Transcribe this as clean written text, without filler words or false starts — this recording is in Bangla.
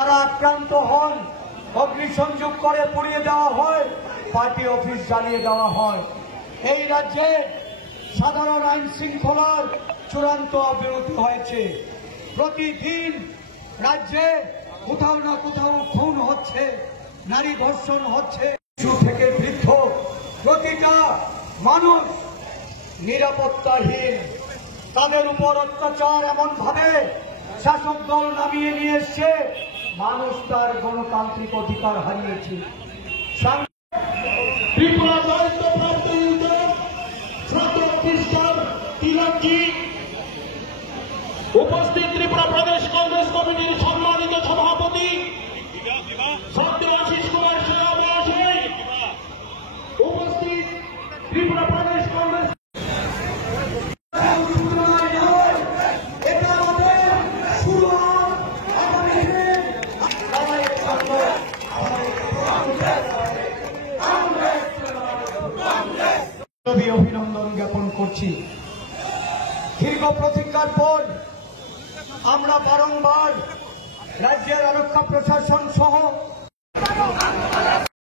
তারা আক্রান্ত হন, অগ্নিসংযোগ করে পুড়িয়ে দেওয়া হয়, পার্টি অফিস জ্বালিয়ে দেওয়া হয়। এই রাজ্যে সাধারণ আইন শৃঙ্খলার চূড়ান্ত অবনতি হয়েছে। প্রতিদিন রাজ্যে কোথাও না কোথাও খুন হচ্ছে, নারী ধর্ষণ হচ্ছে, শিশু থেকে বৃদ্ধ প্রতিটা মানুষ নিরাপত্তাহীন। তাদের উপর অত্যাচার এমন ভাবে শাসক দল নামিয়ে নিয়ে এসছে, মানুষ তার গণতান্ত্রিক অধিকার হারিয়েছে। ত্রিপুরা দায়িত্বপ্রাপ্ত উপস্থিত ত্রিপুরা প্রদেশ কংগ্রেস কমিটির সম্মানিত সভাপতি সত্যআশিস কুমার সিনহা মহাশয়, উপস্থিত ত্রিপুরা প্রদেশ কংগ্রেস অভিনন্দন জ্ঞাপন করছি। দীর্ঘ প্রতীক্ষার পর আমরা বারংবার রাজ্যের আরক্ষা প্রশাসন সহ